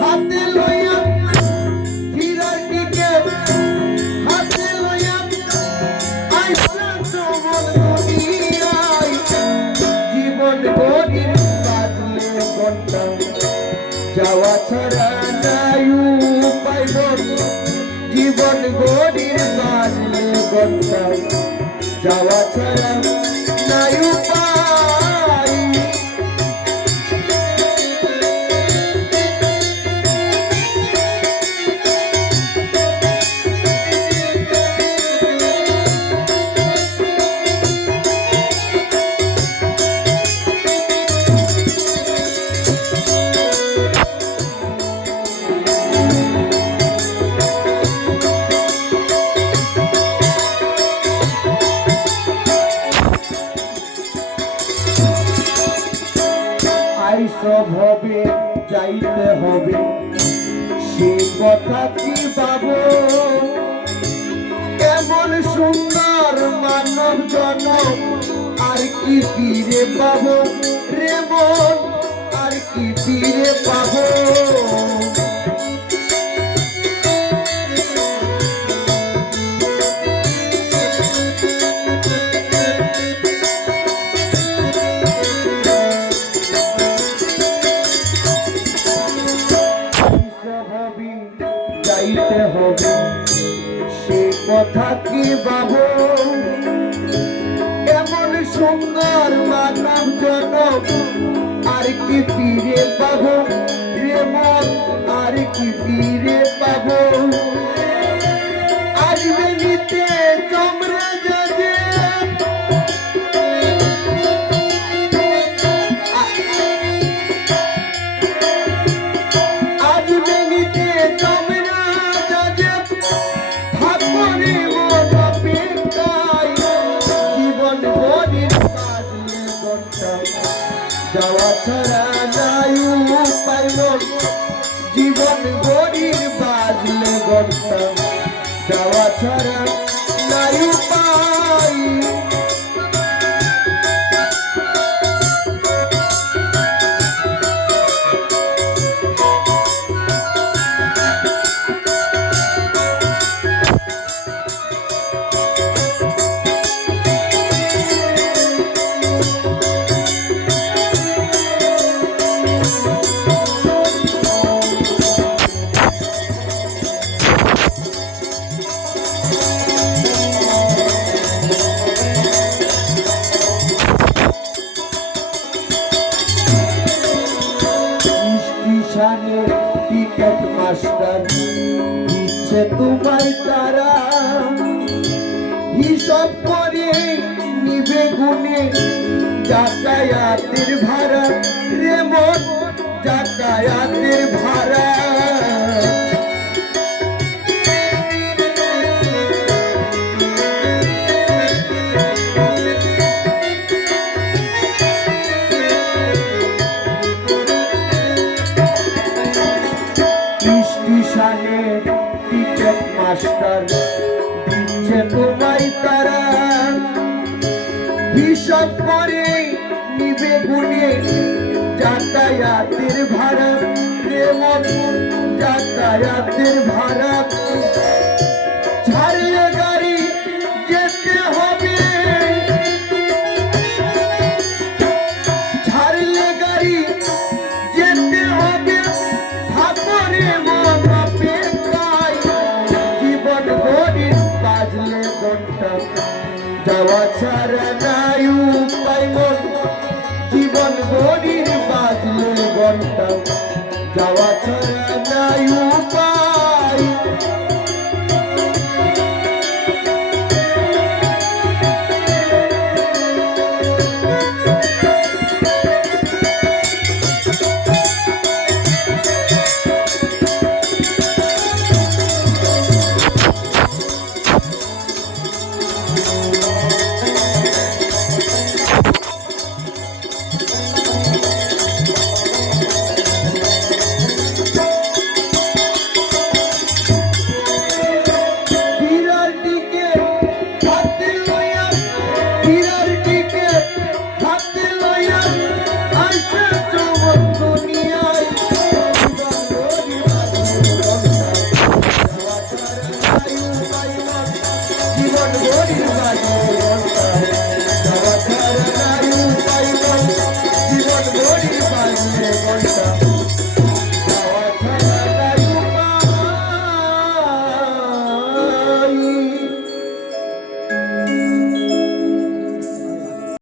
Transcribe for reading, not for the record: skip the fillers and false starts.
হাতে লইয়া ফিরাটিকে হাতে লইয়া আইসা চমন দুনিয়ায় জীবন গরির বাজলে ঘন্টা যাওয়া ছাড়া নাই উপায় জীবন গরির বাজলে ঘন্টা যাওয়া ছাড়া নাই উপায় হবে যাইতে হবে সে কথা কি পাবো এমন সুন্দর মানব জনম আর কি ফিরে পাবো রে মন আর কি ফিরে পাবো যাইতে হবে সে কথা কি বাবু এমন সুন্দর মানব জনম আর কি ফিরে পাবো রে মন আর কি ফিরে পাবো আসবে নিতে চমড়া যাবে আসবে নিতে চমড়া যাওয়া ছাড়া নাই উপায় জীবন গরির বাজলে ঘন্টা যাওয়া ছাড়া নাই উপায় টিকেট মাস্টার দিচ্ছে তোমায় তারা হিসাব করে নিবে গুনে যাতায়াতের ভাড়া রে মন যাতায়াতের ভাড়া টিকেট মাস্টার দিচ্ছে তোমায় তারা হিসাব করে নিবে গুনে যাতায়াতের ভাড়া রে মন যাতায়াতের ভাড়া ছাড়লে গাড়ি যেতে হবে ছাড়লে গাড়ি যেতে হবে থাপরে মন বাজলে ঘন্টা যাওয়া ছাড়া নাই উপায় মন জীবন গরির বাজলে ঘন্টা যাওয়া ছাড়া নাই উপায় ঘড়ির বাজে